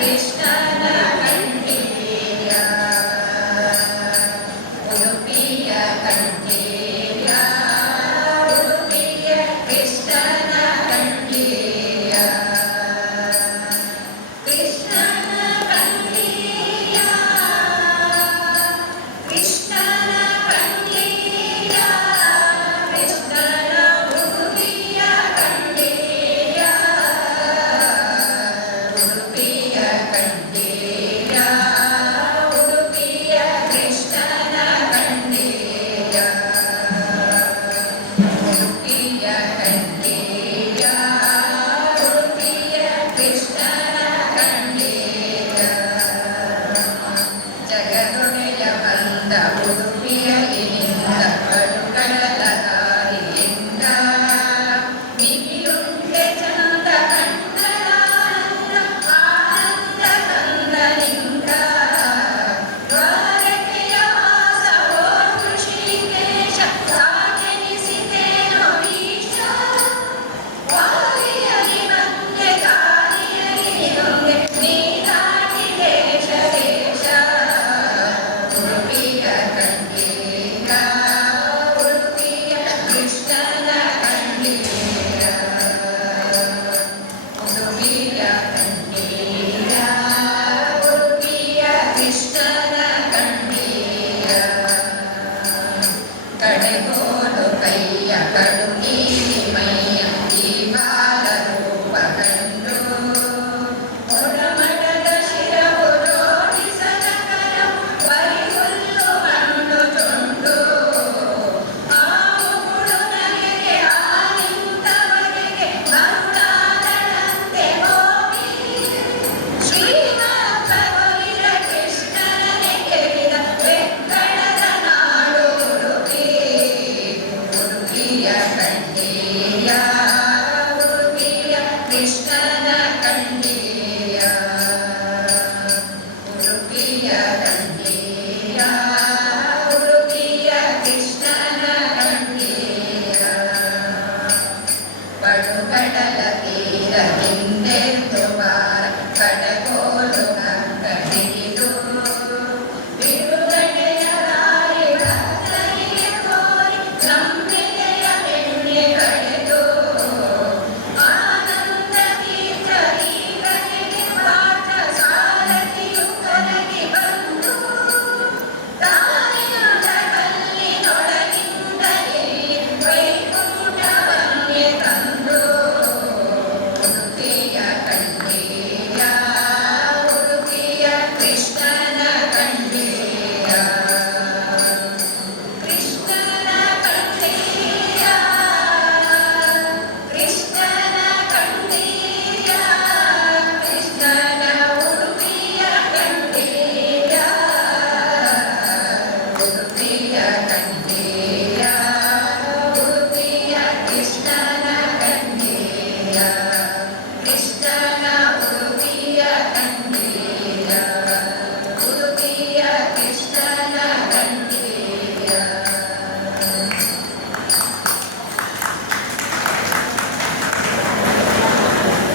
ಕೃಷ್ಣನ ಕಂಡೀಯ ಉಡುಪಿಯ ಕಂಡೀಯ ಉಡುಪಿಯ ಕೃಷ್ಣನ ಕಂಡೀಯ ಕೃಷ್ಣನ ಕಂಡೀಯ ಕೃಷ್ಣನ ಕಂಡೀಯ ಕೃಷ್ಣನ ಉಡುಪಿಯ ಕಂಡೀಯ ಉಡುಪಿಯ ಕಂಡೀಯ ಉಡುಪಿಯ ಕೃಷ್ಣನ ಕಂಡೀಯ ಉಡುಪಿಯ ಕಂಡೀಯ ಉಡುಪಿಯ ಕೃಷ್ಣನ ಕಂಡೀಯ ಜಗದೊಡೆಯ ಬಂದ ಉಡುಪಿಯಲಿಂದ ಕಡುಕಡಲ ದಾರಿಯಿಂದ ಮಿಗಿಲುಂಡೆ ಚಂದ ಕಂಡನಾನಂದ ಆನಂದ ಕಂದನಿಂದ ದ್ವಾರಕೆಯ ವಾಸವೋ ಋಷಿಕೇಶ ಸಾಗೆನಿಸಿತೇನೋ ಈಶ ವಾರಿಯಲಿ ಬಂದೆ ದಾರಿಯಲಿ ನಿಂದೆ ನೀ ದಾಟಿ ದೇಶ ದೇಶ ಉಡುಪಿಯ ಕಂಡೀಯ ಉಡುಪಿಯ ಕೃಷ್ಣನ ಕಂಡೀಯ ಉಡುಪಿಯ ಕಂಡೀಯ ಉಡುಪಿಯ ಕೃಷ್ಣನ ಕಂಡೀಯ ಕಡೆಗೋಲು ಕೈಯ ಕಡು ನೀಲಿ ಮೈಯ ಈ ಬಾಲ ರೂಪ ಕಂಡು ಒಡಮಡದ ಶಿರವು ಜೋಡಿಸದ ಕರವು ಬರಿಹುಲ್ಲು ಮಣ್ಣು ತುಂಡು ಹಾವುಗಳು ನಗೆಗೆ ಆನಿಂತವರೆಗೆ ಮರುಳಾದಳಂತೆ ಹೋಗಿ ಶ್ರೀಮದ್ಭಗವೀರ ಕೃಷ್ಣನೇ ಗೆವಿದ ಬೆಕ್ಕಳದ ನಾಡು ಉಡುಪಿ ಉಡುಪಿಯ ಕಂಡೀಯ ಉಡುಪಿಯ ಕೃಷ್ಣನ ಕಂಡೀಯ